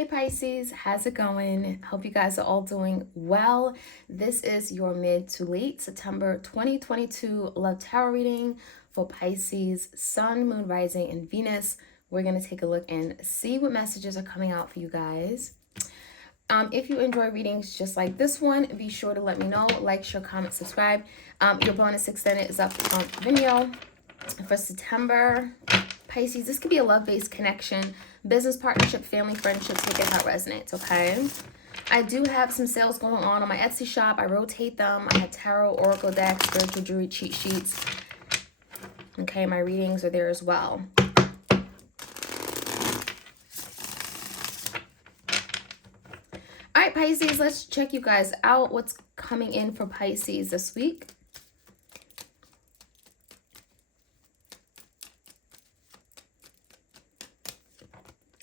Hey Pisces, how's it going? Hope you guys are all doing well. This is your mid to late September 2022 love tarot reading for Pisces, Sun, Moon, Rising, and Venus. We're going to take a look and see what messages are coming out for you guys. If you enjoy readings just like this one, be sure to let me know. Like, share, comment, subscribe. Your bonus extended is up on Vimeo for September. Pisces, this could be a love-based connection, business partnership, family, friendships. Look at how it resonates, okay? I do have some sales going on my Etsy shop. I rotate them. I have tarot, oracle decks, spiritual jewelry cheat sheets. Okay, my readings are there as well. All right, Pisces, let's check you guys out. What's coming in for Pisces this week?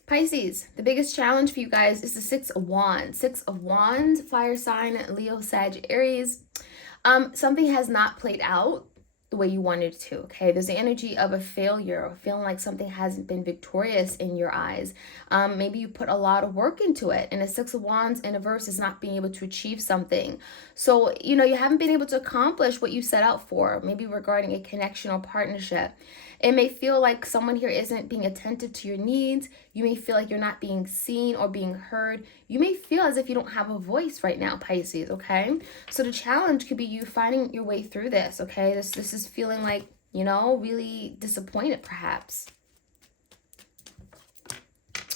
Pisces, the biggest challenge for you guys is the Six of Wands. Six of Wands, fire sign, Leo, Sag, Aries. Something has not played out the way you wanted it to, okay? There's the energy of a failure, or feeling like something hasn't been victorious in your eyes. Maybe you put a lot of work into it, and the Six of Wands in a verse is not being able to achieve something. So, you haven't been able to accomplish what you set out for, maybe regarding a connection or partnership. It may feel like someone here isn't being attentive to your needs. You may feel like you're not being seen or being heard. You may feel as if you don't have a voice right now, Pisces, okay? So the challenge could be you finding your way through this, okay? This is feeling like, really disappointed perhaps.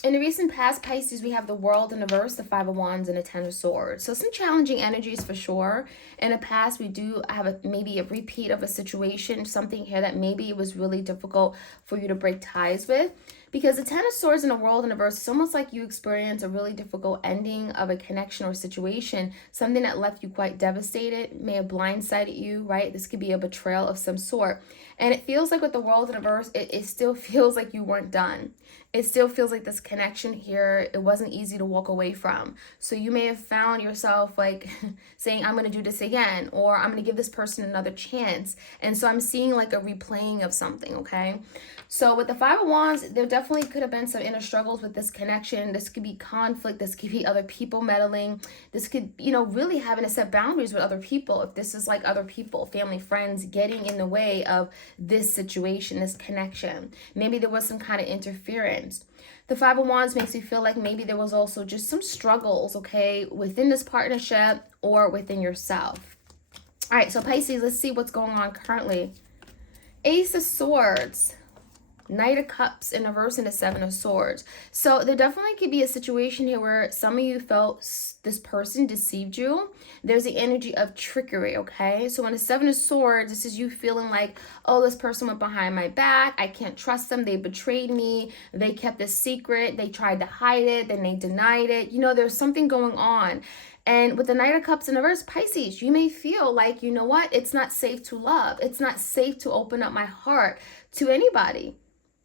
In the recent past, Pisces, we have the World in the verse, the Five of Wands, and the Ten of Swords. So some challenging energies for sure. In the past, we do have maybe a repeat of a situation, something here that maybe it was really difficult for you to break ties with. Because the Ten of Swords in the World in the verse, it's almost like you experience a really difficult ending of a connection or situation, something that left you quite devastated, may have blindsided you, right? This could be a betrayal of some sort. And it feels like with the World in the verse, it still feels like you weren't done. It still feels like this connection here, it wasn't easy to walk away from. So you may have found yourself like saying, I'm going to do this again, or I'm going to give this person another chance. And so I'm seeing like a replaying of something, okay? So with the Five of Wands, there definitely could have been some inner struggles with this connection. This could be conflict. This could be other people meddling. This could, really having to set boundaries with other people. If this is like other people, family, friends, getting in the way of this situation, this connection. Maybe there was some kind of interference. The Five of Wands makes you feel like maybe there was also just some struggles, okay, within this partnership or within yourself. All right, so Pisces, let's see what's going on currently. Ace of Swords, Knight of Cups in reverse, and the Seven of Swords. So there definitely could be a situation here where some of you felt this person deceived you. There's the energy of trickery, okay? So when the Seven of Swords, this is you feeling like, oh, this person went behind my back. I can't trust them. They betrayed me. They kept a secret. They tried to hide it. Then they denied it. There's something going on. And with the Knight of Cups in reverse, Pisces, you may feel like, you know what? It's not safe to love. It's not safe to open up my heart to anybody.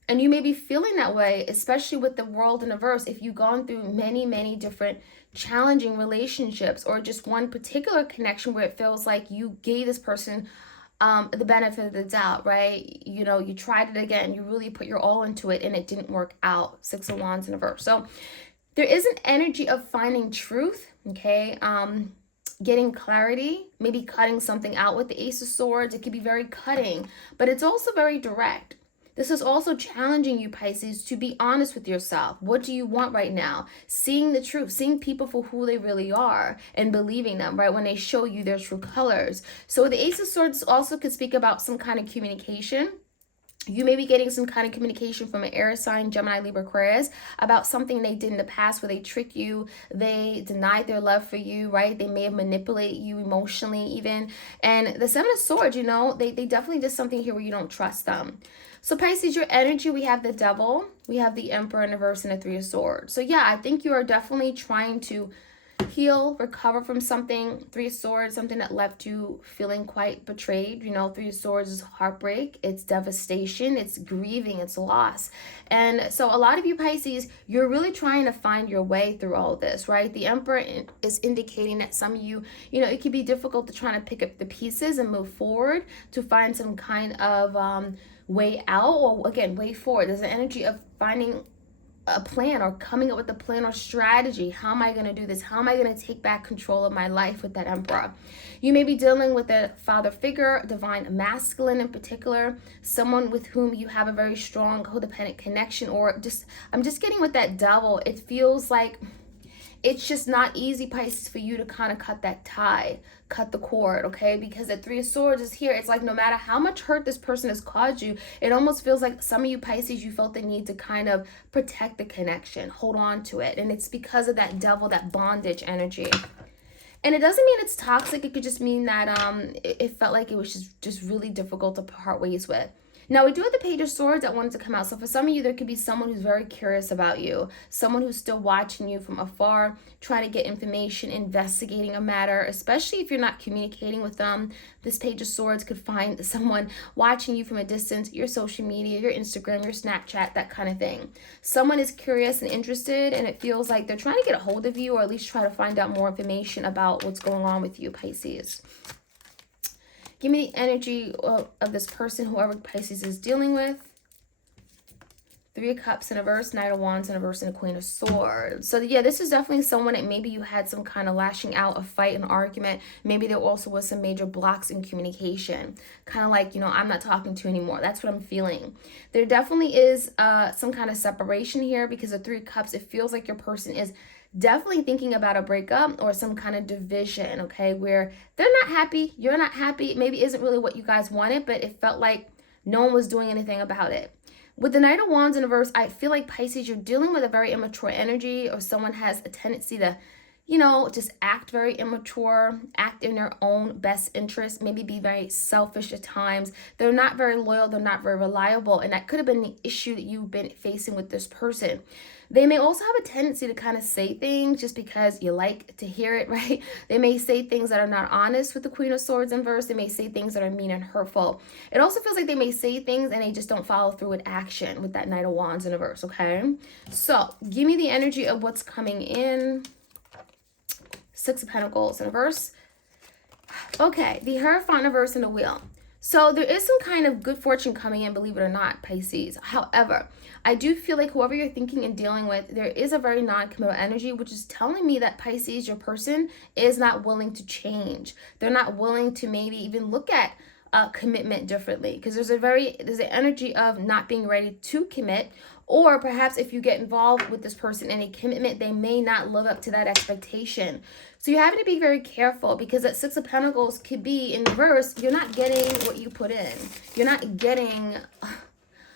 And you may be feeling that way, especially with the World in reverse, if you've gone through many, many different challenging relationships or just one particular connection where it feels like you gave this person the benefit of the doubt, right? You tried it again. You really put your all into it and it didn't work out. Six of Wands in reverse. So there is an energy of finding truth, okay? Getting clarity, maybe cutting something out with the Ace of Swords. It could be very cutting, but it's also very direct. This is also challenging you, Pisces, to be honest with yourself. What do you want right now? Seeing the truth, seeing people for who they really are and believing them, right? When they show you their true colors. So the Ace of Swords also could speak about some kind of communication. You may be getting some kind of communication from an air sign, Gemini, Libra, Aquarius, about something they did in the past where they tricked you, they denied their love for you, right? They may have manipulated you emotionally even. And the Seven of Swords, they definitely did something here where you don't trust them. So Pisces, your energy, we have the Devil, we have the Emperor in reverse, and the Three of Swords. So yeah, I think you are definitely trying to heal, recover from something. Three of Swords, something that left you feeling quite betrayed. Three of Swords is heartbreak, it's devastation, it's grieving, it's loss. And so a lot of you Pisces, you're really trying to find your way through all this, right? The Emperor is indicating that some of you, it can be difficult to try to pick up the pieces and move forward to find some kind of way out, or again, way forward. There's an energy of finding a plan or coming up with a plan or strategy. How am I going to do this? How am I going to take back control of my life with that Emperor? You may be dealing with a father figure, divine masculine in particular, someone with whom you have a very strong codependent connection, or I'm just getting with that Devil. It feels like it's just not easy, Pisces, for you to kind of cut that tie, cut the cord, okay? Because the Three of Swords is here. It's like no matter how much hurt this person has caused you, it almost feels like some of you Pisces, you felt the need to kind of protect the connection, hold on to it. And it's because of that Devil, that bondage energy. And it doesn't mean it's toxic. It could just mean that it felt like it was just really difficult to part ways with. Now, we do have the Page of Swords that wanted to come out. So for some of you, there could be someone who's very curious about you, someone who's still watching you from afar, trying to get information, investigating a matter, especially if you're not communicating with them. This Page of Swords could find someone watching you from a distance, your social media, your Instagram, your Snapchat, that kind of thing. Someone is curious and interested, and it feels like they're trying to get a hold of you, or at least try to find out more information about what's going on with you, Pisces. Give me the energy of this person, whoever Pisces is dealing with. Three of Cups in a verse, Knight of Wands in a verse, and a Queen of Swords. So yeah, this is definitely someone that maybe you had some kind of lashing out, a fight, an argument. Maybe there also was some major blocks in communication. Kind of like, I'm not talking to you anymore. That's what I'm feeling. There definitely is some kind of separation here, because the Three of Cups, it feels like your person is definitely thinking about a breakup or some kind of division, okay, where they're not happy, you're not happy. Maybe isn't really what you guys wanted, but it felt like no one was doing anything about it. With the Knight of Wands in the verse, I feel like, Pisces, you're dealing with a very immature energy, or someone has a tendency to, just act very immature, act in their own best interest, maybe be very selfish at times. They're not very loyal, they're not very reliable, and that could have been the issue that you've been facing with this person. They may also have a tendency to kind of say things just because you like to hear it, right? They may say things that are not honest with the Queen of Swords in verse. They may say things that are mean and hurtful. It also feels like they may say things and they just don't follow through with action with that Knight of Wands in a verse, okay? So give me the energy of what's coming in. Six of Pentacles in a verse. Okay, the Hierophant in a verse and a Wheel. So there is some kind of good fortune coming in, believe it or not, Pisces. However, I do feel like whoever you're thinking and dealing with, there is a very non-committal energy, which is telling me that, Pisces, your person is not willing to change. They're not willing to maybe even look at commitment differently, because there's an energy of not being ready to commit, or perhaps if you get involved with this person in a commitment, they may not live up to that expectation. So you have to be very careful, because that Six of Pentacles could be in reverse. You're not getting what you put in. You're not getting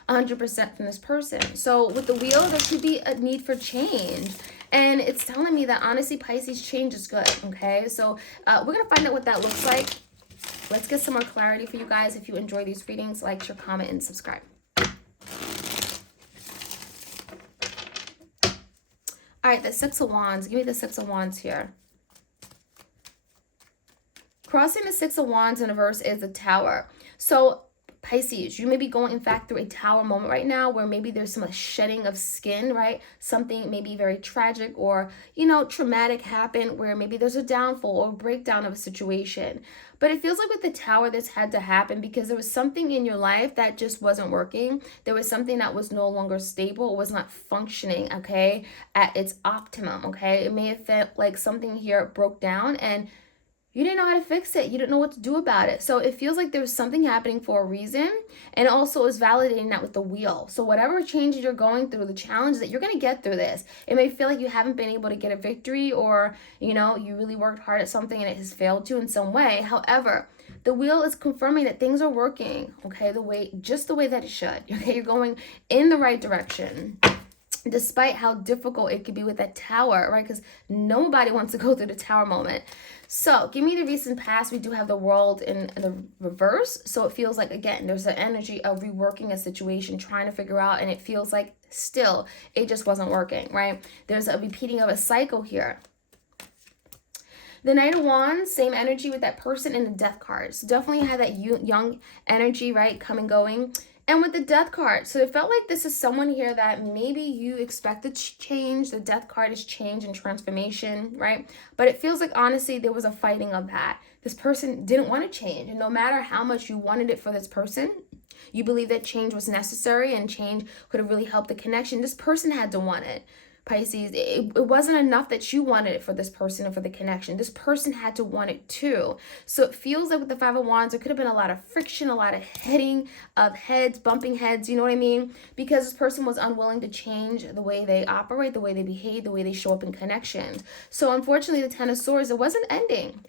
100% from this person. So with the Wheel, there could be a need for change. And it's telling me that, honestly, Pisces, change is good, okay? So we're going to find out what that looks like. Let's get some more clarity for you guys. If you enjoy these readings, like, share, comment, and subscribe. All right, the Six of Wands. Give me the Six of Wands here. Crossing the Six of Wands in a verse is the Tower. So Pisces, you may be going, in fact, through a tower moment right now, where maybe there's some shedding of skin, right? Something maybe very tragic or, traumatic happened, where maybe there's a downfall or breakdown of a situation. But it feels like with the Tower, this had to happen because there was something in your life that just wasn't working. There was something that was no longer stable, was not functioning, okay, at its optimum, okay? It may have felt like something here broke down and you didn't know how to fix it. You didn't know what to do about it. So it feels like there was something happening for a reason. And it also is validating that with the Wheel. So whatever changes you're going through, the challenge that you're going to get through this. It may feel like you haven't been able to get a victory, or, you really worked hard at something and it has failed you in some way. However, the Wheel is confirming that things are working, okay, just the way that it should. Okay, you're going in the right direction, despite how difficult it could be with that Tower, right? Because nobody wants to go through the Tower moment. So give me the recent past. We do have the World in the reverse. So it feels like, again, there's an energy of reworking a situation, trying to figure out, and it feels like still it just wasn't working, right? There's a repeating of a cycle here. The Knight of Wands, same energy with that person in the Death card. So definitely had that young energy, right? Coming, going. And with the Death card, so it felt like this is someone here that maybe you expected to change. The Death card is change and transformation, right? But it feels like, honestly, there was a fighting of that. This person didn't want to change. And no matter how much you wanted it for this person, You believe that change was necessary and change could have really helped the connection. This person had to want it. Pisces, it wasn't enough that you wanted it for this person and for the connection. This person had to want it too. So it feels like with the Five of Wands, there could have been a lot of friction, a lot of hitting of heads, bumping heads, you know what I mean? Because this person was unwilling to change the way they operate, the way they behave, the way they show up in connections. So unfortunately, the Ten of Swords, it wasn't ending.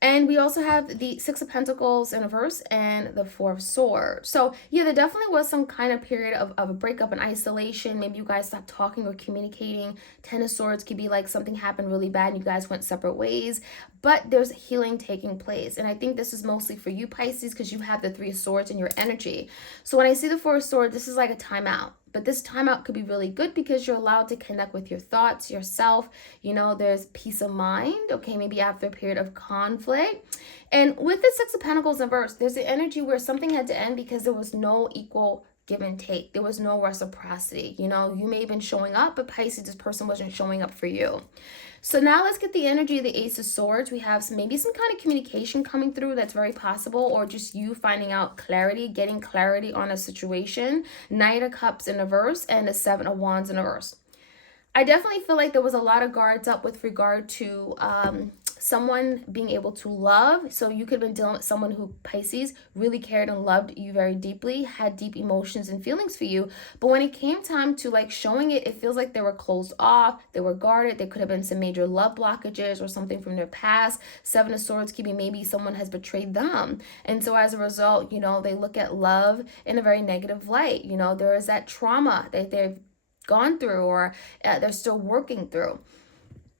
And we also have the Six of Pentacles in reverse and the Four of Swords. So yeah, there definitely was some kind of period of a breakup and isolation. Maybe you guys stopped talking or communicating. Ten of Swords could be like something happened really bad and you guys went separate ways. But there's healing taking place. And I think this is mostly for you, Pisces, because you have the Three of Swords in your energy. So when I see the Four of Swords, this is like a timeout. But this timeout could be really good because you're allowed to connect with your thoughts, yourself. You know, there's peace of mind, okay, maybe after a period of conflict. And with the Six of Pentacles in reverse, there's an energy where something had to end because there was no equal give and take. There was no reciprocity. You know, you may have been showing up, but Pisces, this person wasn't showing up for you. So now let's get the energy of the Ace of Swords. We have maybe some kind of communication coming through that's very possible, or just you finding out clarity, getting clarity on a situation. Knight of Cups in reverse and the Seven of Wands in reverse. I definitely feel like there was a lot of guards up with regard to someone being able to love. So you could have been dealing with someone who, Pisces, really cared and loved you very deeply, had deep emotions and feelings for you. But when it came time to like showing it, it feels like they were closed off, they were guarded. There could have been some major love blockages or something from their past. Seven of Swords could be maybe someone has betrayed them. And so as a result, you know, they look at love in a very negative light. You know, there is that trauma that they've gone through or they're still working through.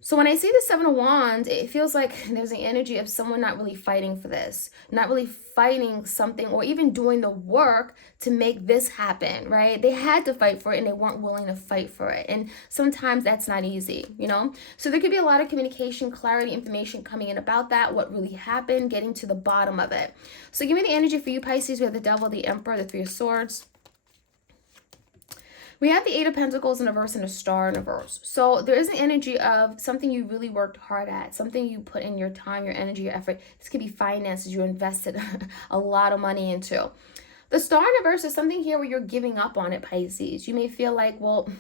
So when I see the Seven of Wands, it feels like there's an energy of someone not really fighting for this, not really fighting something or even doing the work to make this happen, right? They had to fight for it and they weren't willing to fight for it. And sometimes that's not easy, you know? So there could be a lot of communication, clarity, information coming in about that, what really happened, getting to the bottom of it. So give me the energy for you, Pisces. We have the Devil, the Emperor, the Three of Swords. We have the Eight of Pentacles in reverse and a Star in reverse. So there is an energy of something you really worked hard at, something you put in your time, your energy, your effort. This could be finances you invested a lot of money into. The Star in reverse is something here where you're giving up on it, Pisces. You may feel like, well,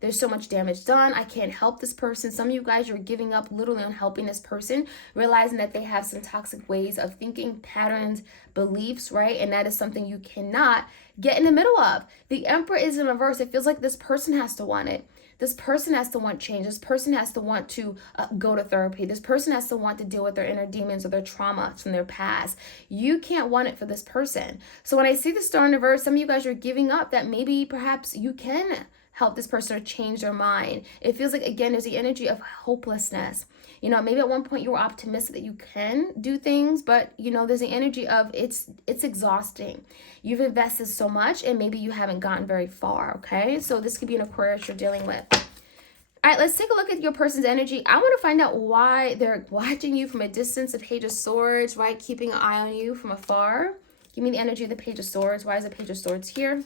there's so much damage done. I can't help this person. Some of you guys are giving up literally on helping this person, realizing that they have some toxic ways of thinking, patterns, beliefs, right? And that is something you cannot get in the middle of. The Emperor is in reverse. It feels like this person has to want it. This person has to want change. This person has to want to go to therapy. This person has to want to deal with their inner demons or their trauma from their past. You can't want it for this person. So when I see the Star in reverse, some of you guys are giving up that maybe perhaps you can help this person or change their mind. It feels like, again, there's the energy of hopelessness. You know, maybe at one point you were optimistic that you can do things, but you know, there's the energy of it's exhausting. You've invested so much and maybe you haven't gotten very far, okay? So this could be an Aquarius you're dealing with. All right, let's take a look at your person's energy. I want to find out why they're watching you from a distance. The Page of Swords, right? Keeping an eye on you from afar. Give me the energy of the Page of Swords. Why is the Page of Swords here?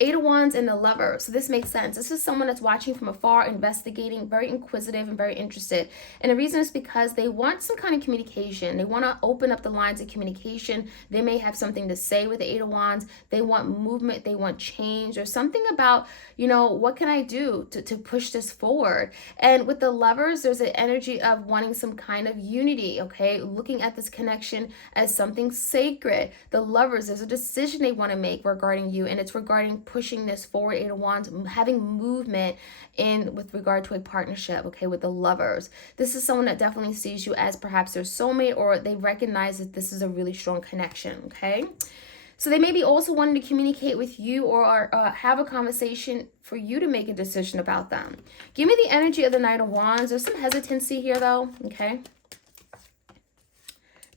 Eight of Wands and the Lover. So this makes sense. This is someone that's watching from afar, investigating, very inquisitive and very interested. And the reason is because they want some kind of communication. They want to open up the lines of communication. They may have something to say with the Eight of Wands. They want movement. They want change or something about, you know, what can I do to push this forward? And with the Lovers, there's an energy of wanting some kind of unity, okay? Looking at this connection as something sacred. The Lovers, there's a decision they want to make regarding you, and it's regarding pushing this forward. Eight of Wands, having movement in with regard to a partnership, okay, with the Lovers. This is someone that definitely sees you as perhaps their soulmate, or they recognize that this is a really strong connection, okay? So they may be also wanting to communicate with you or have a conversation for you to make a decision about them. Give me the energy of the Knight of Wands. There's some hesitancy here though, okay?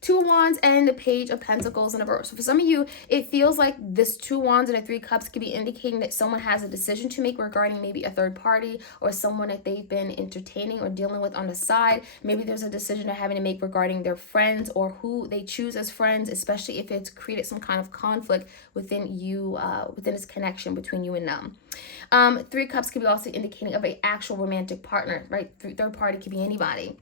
Two of Wands and the Page of Pentacles in reverse. So for some of you, it feels like this Two of Wands and a Three of Cups could be indicating that someone has a decision to make regarding maybe a third party or someone that they've been entertaining or dealing with on the side. Maybe there's a decision they're having to make regarding their friends or who they choose as friends, especially if it's created some kind of conflict within you, within this connection between you and them. Three of Cups could be also indicating of an actual romantic partner, right? Third party could be anybody.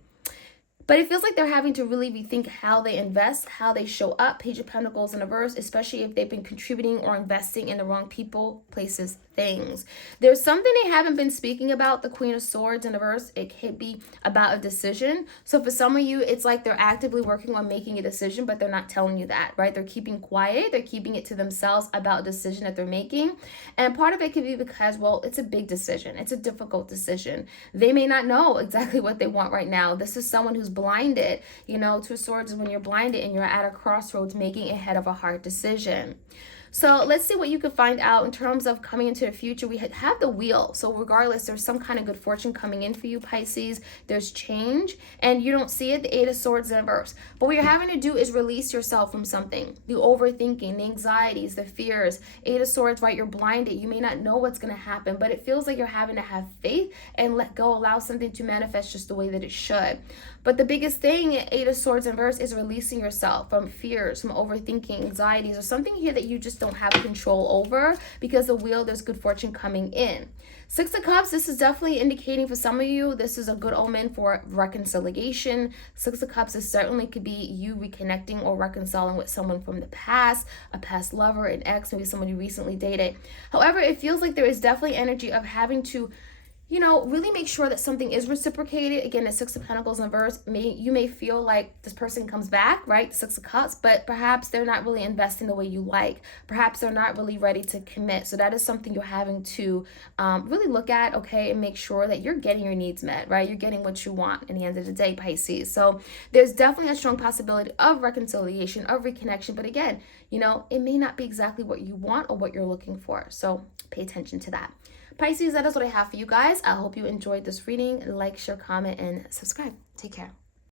But it feels like they're having to really rethink how they invest, how they show up. Page of Pentacles in reverse, especially if they've been contributing or investing in the wrong people, places, things. There's something they haven't been speaking about, the Queen of Swords in reverse. It could be about a decision. So for some of you, it's like they're actively working on making a decision, but they're not telling you that, right? They're keeping quiet. They're keeping it to themselves about a decision that they're making. And part of it could be because, well, it's a big decision. It's a difficult decision. They may not know exactly what they want right now. This is someone who's blinded. You know, Two of Swords is when you're blinded and you're at a crossroads making a head of a heart decision. So let's see what you could find out in terms of coming into the future. We have the wheel. So regardless, there's some kind of good fortune coming in for you, Pisces. There's change and you don't see it, the Eight of Swords in reverse. But what you're having to do is release yourself from something. The overthinking, the anxieties, the fears. Eight of Swords, right? You're blinded. You may not know what's going to happen, but it feels like you're having to have faith and let go, allow something to manifest just the way that it should. But the biggest thing, Eight of Swords in reverse, is releasing yourself from fears, from overthinking, anxieties, or something here that you just don't have control over, because the wheel, there's good fortune coming in. Six of Cups, this is definitely indicating for some of you, this is a good omen for reconciliation. Six of Cups, this certainly could be you reconnecting or reconciling with someone from the past, a past lover, an ex, maybe someone you recently dated. However, it feels like there is definitely energy of having to, you know, really make sure that something is reciprocated. Again, the Six of Pentacles in reverse, you may feel like this person comes back, right? The Six of Cups, but perhaps they're not really investing the way you like. Perhaps they're not really ready to commit. So that is something you're having to really look at, okay, and make sure that you're getting your needs met, right? You're getting what you want in the end of the day, Pisces. So there's definitely a strong possibility of reconciliation, of reconnection. But again, you know, it may not be exactly what you want or what you're looking for. So pay attention to that. Pisces, that is what I have for you guys. I hope you enjoyed this reading. Like, share, comment, and subscribe. Take care.